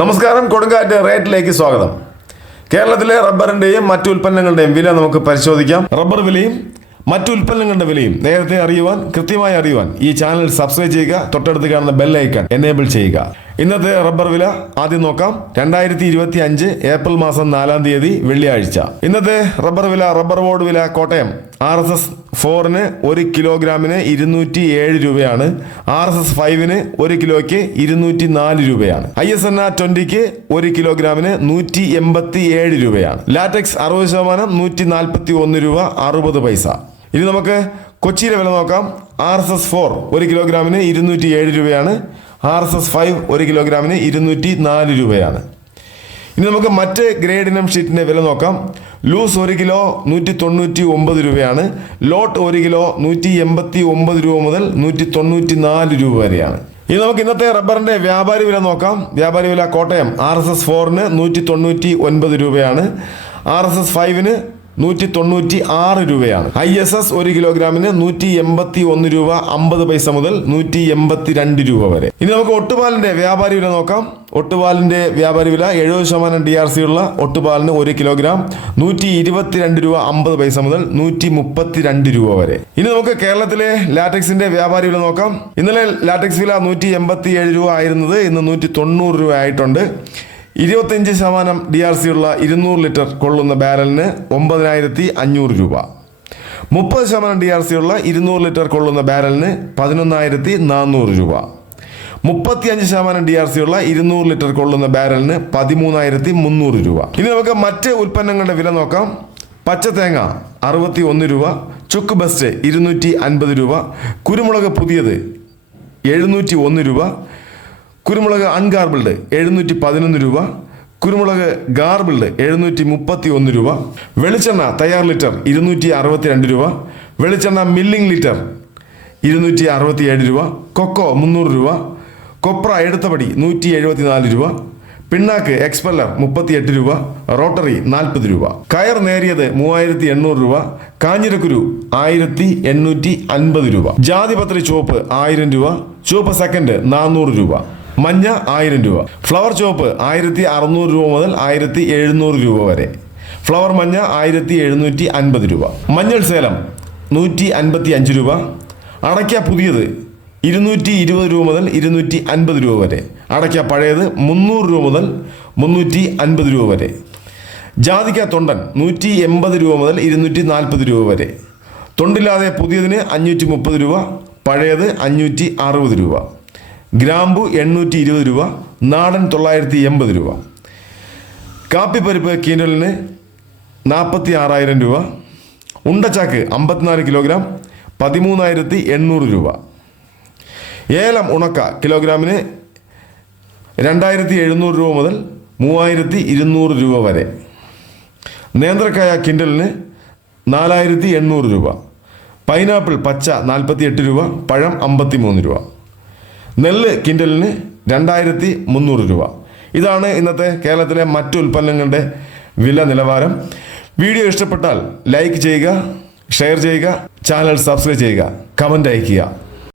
നമസ്കാരം കൊടുങ്കാറ്റ് റേറ്റിലേക്ക് സ്വാഗതം. കേരളത്തിലെ റബ്ബറിന്റെയും മറ്റു ഉൽപ്പന്നങ്ങളുടെയും വില നമുക്ക് പരിശോധിക്കാം. റബ്ബർ വിലയും മറ്റു ഉൽപ്പന്നങ്ങളുടെ വിലയും നേരത്തെ അറിയുവാൻ കൃത്യമായി അറിയുവാൻ ഈ ചാനൽ സബ്സ്ക്രൈബ് ചെയ്യുക തൊട്ടടുത്ത് കാണുന്ന ബെൽ ഐക്കൺ എനേബിൾ ചെയ്യുക. ഇന്നത്തെ റബ്ബർ വില ആദ്യം നോക്കാം. രണ്ടായിരത്തി ഇരുപത്തി അഞ്ച് ഏപ്രിൽ മാസം നാലാം തീയതി വെള്ളിയാഴ്ച. ഇന്നത്തെ റബ്ബർ വില റബ്ബർ ബോർഡ് വില കോട്ടയം. ആർ എസ് എസ് ഫോറിന് ഒരു കിലോഗ്രാമിന് ഇരുന്നൂറ്റി ഏഴ് രൂപയാണ്. ആർ എസ് എസ് ഫൈവിന് ഒരു കിലോയ്ക്ക് ഇരുന്നൂറ്റി നാല് രൂപയാണ്. ഐ എസ് എൻ ആർ ട്വന്റിക്ക് ഒരു കിലോഗ്രാമിന് നൂറ്റി എൺപത്തി ഏഴ് രൂപയാണ്. ലാറ്റക്സ് അറുപത് ശതമാനം നൂറ്റി നാൽപ്പത്തി ഒന്ന് രൂപ അറുപത് പൈസ. ഇനി നമുക്ക് കൊച്ചിയിലെ വില നോക്കാം. ആർ എസ് എസ് ഫോർ ഒരു കിലോഗ്രാമിന് ഇരുന്നൂറ്റി ഏഴ് രൂപയാണ്. ആർ എസ് എസ് ഫൈവ് ഒരു കിലോഗ്രാമിന് ഇരുന്നൂറ്റി നാല് രൂപയാണ്. ഇനി നമുക്ക് മറ്റ് ഗ്രേഡ് ഇനം ഷീറ്റിന്റെ വില നോക്കാം. ലൂസ് ഒരു കിലോ നൂറ്റി തൊണ്ണൂറ്റി ഒമ്പത് രൂപയാണ്. ലോട്ട് ഒരു കിലോ നൂറ്റി എൺപത്തി ഒമ്പത് രൂപ മുതൽ നൂറ്റി തൊണ്ണൂറ്റി നാല് രൂപ വരെയാണ്. ഇനി നമുക്ക് ഇന്നത്തെ റബ്ബറിന്റെ വ്യാപാരി വില നോക്കാം. വ്യാപാരി വില കോട്ടയം ആർ എസ് എസ് ഫോറിന് നൂറ്റി തൊണ്ണൂറ്റി ഒൻപത് രൂപയാണ്. ആർ എസ് എസ് ഫൈവിന് നൂറ്റി തൊണ്ണൂറ്റി ആറ് രൂപയാണ്. ഐ എസ് എസ് ഒരു കിലോഗ്രാമിന് നൂറ്റി എൺപത്തി ഒന്ന് രൂപ അമ്പത് പൈസ മുതൽ നൂറ്റി എൺപത്തി രണ്ട് രൂപ വരെ. ഇനി നമുക്ക് ഒട്ടുപാലിന്റെ വ്യാപാരി വില നോക്കാം. ഒട്ടുപാലിന്റെ വ്യാപാരി വില എഴുപത് ശതമാനം ഡി ആർ സി ഉള്ള ഒട്ടുപാലിന് ഒരു കിലോഗ്രാം നൂറ്റി ഇരുപത്തിരണ്ട് രൂപ അമ്പത് പൈസ മുതൽ നൂറ്റി മുപ്പത്തി രണ്ട് രൂപ വരെ. ഇനി നമുക്ക് കേരളത്തിലെ ലാറ്റക്സിന്റെ വ്യാപാരി വില നോക്കാം. ഇന്നലെ ലാറ്റക്സ് വില നൂറ്റി എൺപത്തി ഏഴ് രൂപ ആയിരുന്നത് ഇന്ന് നൂറ്റി തൊണ്ണൂറ് രൂപ ആയിട്ടുണ്ട്. ഇരുപത്തിയഞ്ച് ശതമാനം ഡി ആർ സി ഉള്ള ഇരുന്നൂറ് ലിറ്റർ കൊള്ളുന്ന ബാരലിന് ഒമ്പതിനായിരത്തി അഞ്ഞൂറ് രൂപ. മുപ്പത് ശതമാനം ഡി ആർ സി ഉള്ള ഇരുന്നൂറ് ലിറ്റർ കൊള്ളുന്ന ബാരലിന് പതിനൊന്നായിരത്തി നാനൂറ് രൂപ. മുപ്പത്തിയഞ്ച് ശതമാനം ഡി ആർ സി ഉള്ള ഇരുന്നൂറ് ലിറ്റർ കൊള്ളുന്ന ബാരലിന് പതിമൂന്നായിരത്തി മുന്നൂറ് രൂപ. ഇനി നമുക്ക് മറ്റ് ഉൽപ്പന്നങ്ങളുടെ വില നോക്കാം. പച്ചത്തേങ്ങ അറുപത്തി ഒന്ന് രൂപ ചുക്ക് ബസ്റ്റ് ഇരുന്നൂറ്റി അൻപത് രൂപ കുരുമുളക് പുതിയത് എഴുന്നൂറ്റി ഒന്ന് രൂപ കുരുമുളക് അൺഗാർബിൾഡ് എഴുന്നൂറ്റി പതിനൊന്ന് രൂപ. കുരുമുളക് ഗാർബിൾഡ് എഴുന്നൂറ്റി മുപ്പത്തി ഒന്ന് രൂപ. വെളിച്ചെണ്ണ തയ്യാർ ലിറ്റർ ഇരുന്നൂറ്റി അറുപത്തി രണ്ട് രൂപ. വെളിച്ചെണ്ണ മില്ലിംഗ് ലിറ്റർ ഇരുന്നൂറ്റി അറുപത്തി ഏഴ് രൂപ. കൊക്കോ മുന്നൂറ് രൂപ. കൊപ്ര എടുത്തപടി നൂറ്റി എഴുപത്തി നാല് രൂപ. പിണ്ണാക്ക് എക്സ്പെല്ലർ മുപ്പത്തിയെട്ട് രൂപ. റോട്ടറി നാൽപ്പത് രൂപ. കയർ നേരിയത് മൂവായിരത്തി എണ്ണൂറ് രൂപ. കാഞ്ഞിരക്കുരു ആയിരത്തി എണ്ണൂറ്റി അൻപത് രൂപ. ജാതിപത്രി ചുവപ്പ് ആയിരം രൂപ. ചുവപ്പ് സെക്കൻഡ് നാനൂറ് രൂപ. മഞ്ഞ ആയിരം രൂപ. ഫ്ലവർ ചുവപ്പ് ആയിരത്തി അറുന്നൂറ് രൂപ മുതൽ ആയിരത്തി എഴുന്നൂറ് രൂപ വരെ. ഫ്ലവർ മഞ്ഞ ആയിരത്തി എഴുന്നൂറ്റി അൻപത് രൂപ. മഞ്ഞൾ സേലം നൂറ്റി അൻപത്തി അഞ്ച് രൂപ. അടയ്ക്ക പുതിയത് ഇരുന്നൂറ്റി ഇരുപത് രൂപ മുതൽ ഇരുന്നൂറ്റി അൻപത് രൂപ വരെ. അടയ്ക്ക പഴയത് മുന്നൂറ് രൂപ മുതൽ മുന്നൂറ്റി അൻപത് രൂപ വരെ. ജാതിക്ക തൊണ്ടൻ നൂറ്റി എൺപത് രൂപ മുതൽ ഇരുന്നൂറ്റി നാൽപ്പത് രൂപ വരെ. തൊണ്ടില്ലാതെ പുതിയതിന് അഞ്ഞൂറ്റി മുപ്പത് രൂപ പഴയത് അഞ്ഞൂറ്റി അറുപത് രൂപ. ഗ്രാമ്പു എണ്ണൂറ്റി ഇരുപത് രൂപ നാടൻ തൊള്ളായിരത്തി എൺപത് രൂപ. കാപ്പിപ്പരിപ്പ് കിൻഡലിന് നാൽപ്പത്തി ആറായിരം രൂപ. ഉണ്ടച്ചാക്ക് അമ്പത്തിനാല് കിലോഗ്രാം പതിമൂന്നായിരത്തി എണ്ണൂറ് രൂപ. ഏലം ഉണക്ക കിലോഗ്രാമിന് രണ്ടായിരത്തി എഴുന്നൂറ് രൂപ മുതൽ മൂവായിരത്തി ഇരുന്നൂറ് രൂപ വരെ. നേന്ത്രക്കായ കിൻഡലിന് നാലായിരത്തി എണ്ണൂറ് രൂപ. പൈനാപ്പിൾ പച്ച നാൽപ്പത്തി എട്ട് രൂപ പഴം അമ്പത്തി മൂന്ന് രൂപ. നെല്ല് കിൻഡലിന് രണ്ടായിരത്തി മുന്നൂറ് രൂപ. ഇതാണ് ഇന്നത്തെ കേരളത്തിലെ മറ്റു ഉൽപ്പന്നങ്ങളുടെ വില നിലവാരം. വീഡിയോ ഇഷ്ടപ്പെട്ടാൽ ലൈക്ക് ചെയ്യുക ഷെയർ ചെയ്യുക ചാനൽ സബ്സ്ക്രൈബ് ചെയ്യുക കമന്റ് അയയ്ക്കുക.